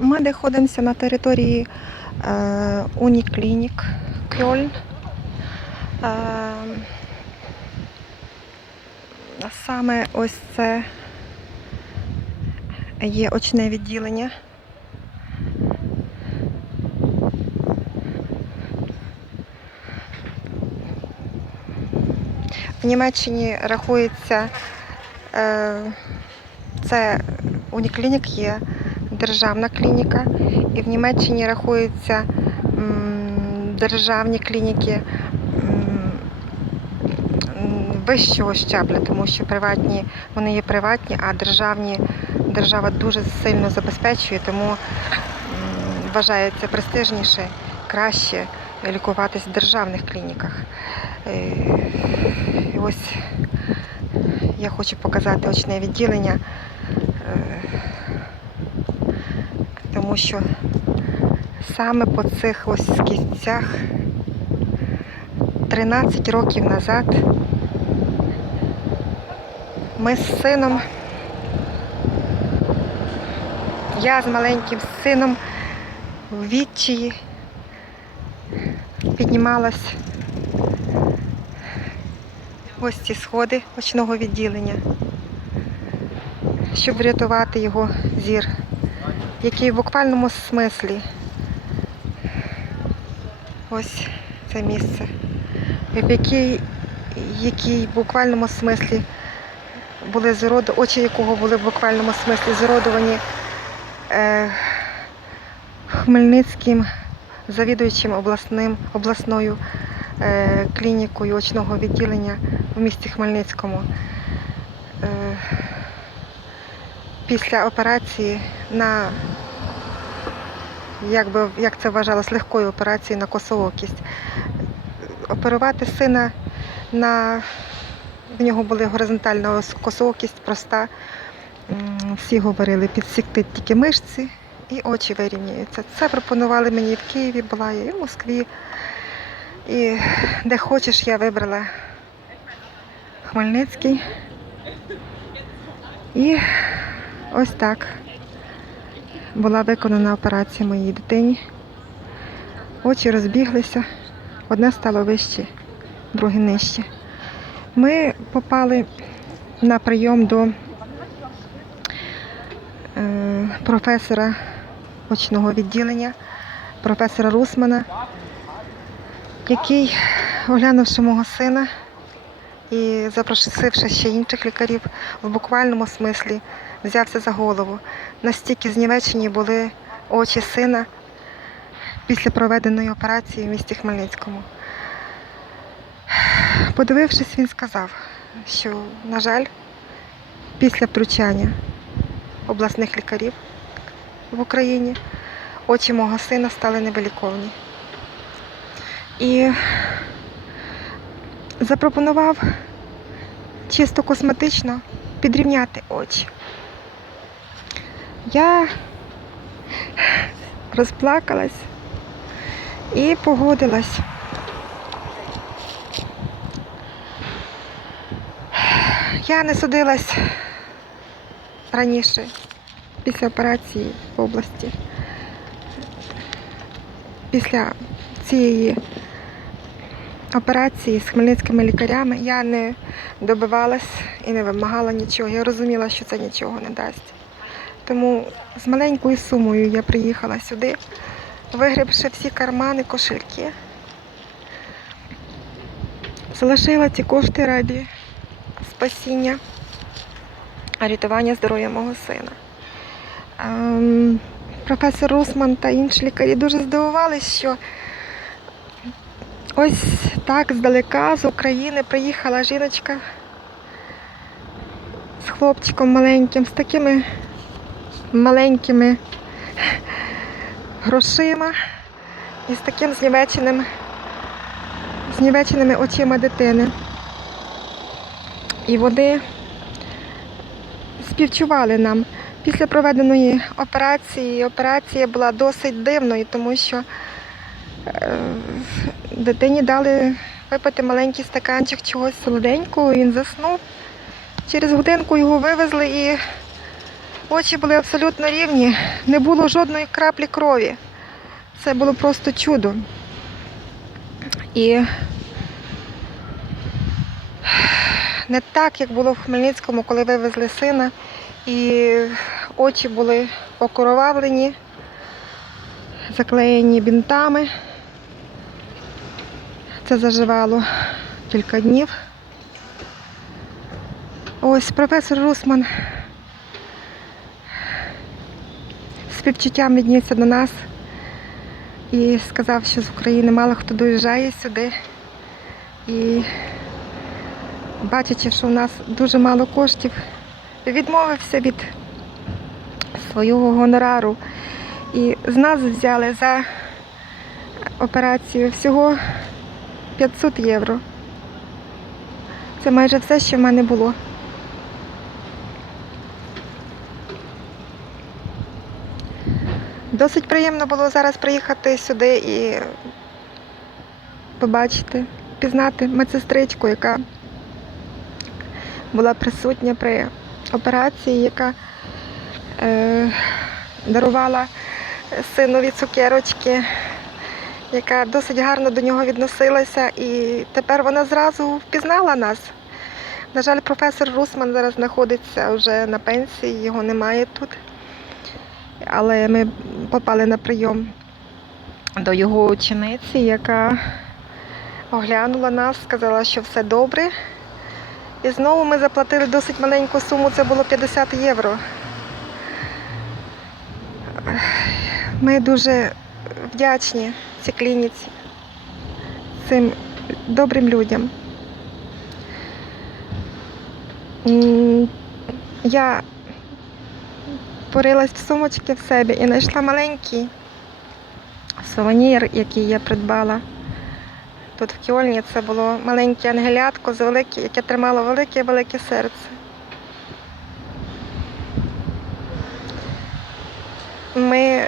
Ми знаходимося на території е, Уніклінік Кьольн. Е, саме ось це є очне відділення. В Німеччині рахується е, це Уніклінік є державна клініка, і в Німеччині рахуються державні клініки вищого щабля, тому що приватні вони є приватні, а державні держава дуже сильно забезпечує, тому вважається престижніше, краще лікуватись в державних клініках. Е, І ось я хочу показати очне відділення. е, тому що саме по цих ось кістцях 13 років назад ми з сином, я з маленьким сином в відчаї піднімалась ось ці сходи очного відділення, щоб врятувати його зір який в буквальному смислі ось це місце, в який, який в буквальному смислі були зроду, очі якого були в буквальному смислі зродовані е, Хмельницьким завідуючим обласним, обласною е, клінікою очного відділення в місті Хмельницькому. Е, після операції на як, би, як це вважалось, легкої операції на косоокість. Оперувати сина на в нього була горизонтальна ос- косоокість проста. Всі говорили підсікти тільки мишці і очі вирівнюються. Це пропонували мені в Києві, була я і в Москві. І де хочеш, я вибрала Хмельницький. І Ось так була виконана операція моїй дитині. Очі розбіглися, одне стало вище, друге нижче. Ми попали на прийом до е, професора очного відділення, професора Русмана, який, оглянувши мого сина і запросивши ще інших лікарів, в буквальному смислі взявся за голову. Настільки знівечені були очі сина після проведеної операції в місті Хмельницькому. Подивившись, він сказав, що, на жаль, після втручання обласних лікарів в Україні очі мого сина стали невиліковні. І запропонував чисто косметично підрівняти очі. Я розплакалась і погодилась. Я не судилась раніше, після операції в області. Після цієї операції з хмельницькими лікарями я не добивалась і не вимагала нічого. Я розуміла, що це нічого не дасть. Тому з маленькою сумою я приїхала сюди, вигребши всі кармани, кошельки. Залишила ці кошти раді спасіння, рятування здоров'я мого сина. Ем, професор Русман та інші лікарі дуже здивувалися, що ось так здалека з України приїхала жіночка з хлопчиком маленьким, з такими маленькими грошима і з таким знівеченим, знівеченими очима дитини. І вони співчували нам. Після проведеної операції, операція була досить дивною, тому що е, дитині дали випити маленький стаканчик чогось солоденького, він заснув. Через годинку його вивезли і Очі були абсолютно рівні, не було жодної краплі крові. Це було просто чудо. І не так, як було в Хмельницькому, коли вивезли сина, і очі були окоровавлені, заклеєні бінтами. Це заживало кілька днів. Ось професор Русман співчуттям віднісся до нас і сказав, що з України мало хто доїжджає сюди. І бачачи, що в нас дуже мало коштів, відмовився від свого гонорару. І з нас взяли за операцію всього 500 євро. Це майже все, що в мене було. Досить приємно було зараз приїхати сюди і побачити, пізнати медсестричку, яка була присутня при операції, яка е, дарувала синові цукерочки, яка досить гарно до нього відносилася, і тепер вона зразу впізнала нас. На жаль, професор Русман зараз знаходиться вже на пенсії, його немає тут. Але ми попали на прийом до його учениці, яка оглянула нас, сказала, що все добре. І знову ми заплатили досить маленьку суму, це було 50 євро. Ми дуже вдячні цій клініці, цим добрим людям. Я порилась в сумочки в себе і знайшла маленький сувенір, який я придбала. Тут в Кіольні це було маленьке ангелятко, з велике, яке тримало велике-велике серце. Ми...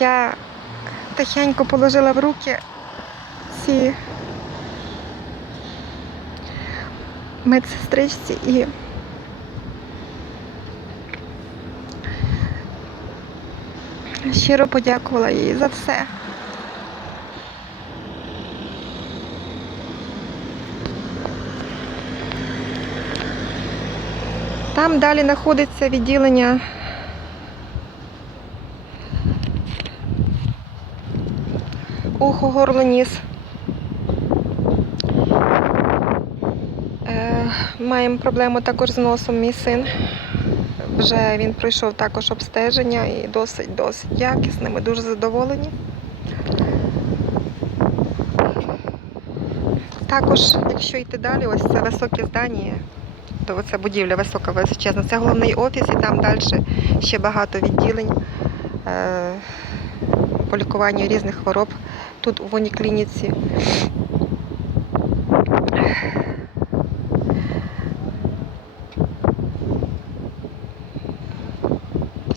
Я тихенько положила в руки ці медсестричці і щиро подякувала їй за все. Там далі знаходиться відділення ухо, горло, ніс. Е, Маємо проблему також з носом мій син. Вже він пройшов також обстеження і досить досить якісне. Ми дуже задоволені. Також, якщо йти далі, ось це високе здання, то це будівля висока, величезна. Це головний офіс і там далі ще багато відділень е, по лікуванню різних хвороб тут у воніклініці.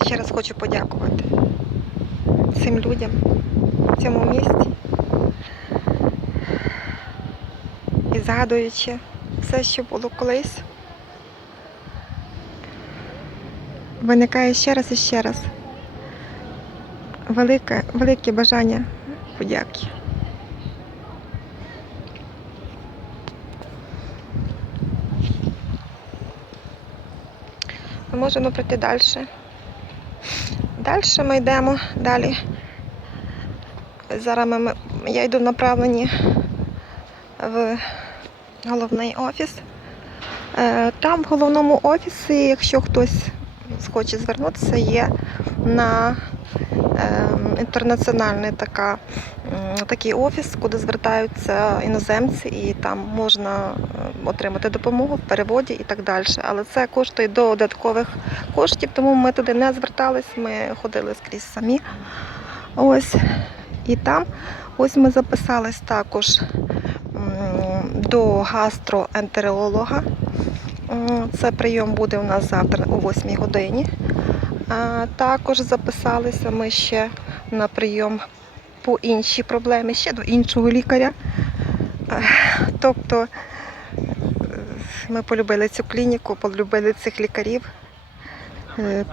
Ще раз хочу подякувати цим людям в цьому місті. І згадуючи все, що було колись, виникає ще раз і ще раз велике, велике бажання подяки. Ми можемо пройти далі. Далі ми йдемо далі. Зараз ми, я йду в направленні в головний офіс. Е, Там в головному офісі, якщо хтось схоче звернутися, є на інтернаціональний така, такий офіс, куди звертаються іноземці, і там можна е, отримати допомогу в переводі і так далі. Але це коштує додаткових коштів, тому ми туди не звертались, ми ходили скрізь самі. Ось. І там ось ми записались також до гастроентеролога. Це прийом буде у нас завтра о 8 годині. Також записалися ми ще на прийом по іншій проблемі, ще до іншого лікаря. Тобто е, ми полюбили цю клініку, полюбили цих лікарів. Е,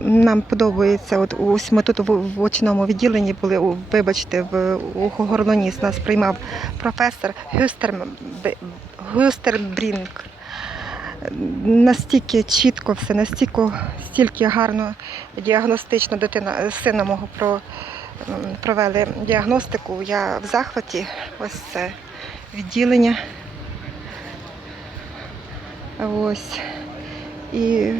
Нам подобається, от ось ми тут в, очному відділенні були, вибачте, в горлоніс нас приймав професор Гюстерм, Гюстербрінк. Настільки чітко все, настільки стільки гарно діагностично дитина сина мого про, провели діагностику. Я в захваті. Ось це відділення. Ось. І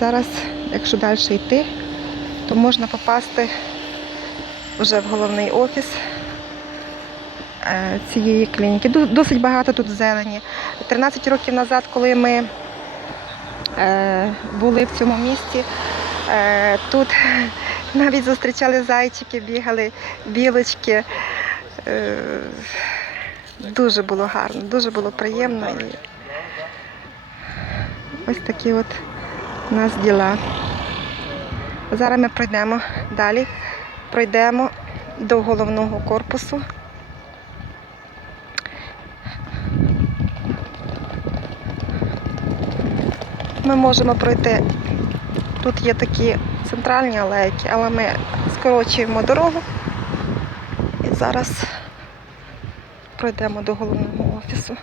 зараз, якщо далі йти, то можна попасти вже в головний офіс цієї клініки. Досить багато тут зелені. 13 років назад, коли ми е, були в цьому місті, е, тут навіть зустрічали зайчики, бігали, білочки. Е, Дуже було гарно, дуже було приємно. І ось такі от у нас діла. Зараз ми пройдемо далі, пройдемо до головного корпусу. Ми можемо пройти. Тут є такі центральні алейки, але ми скорочуємо дорогу і зараз пройдемо до головного офісу.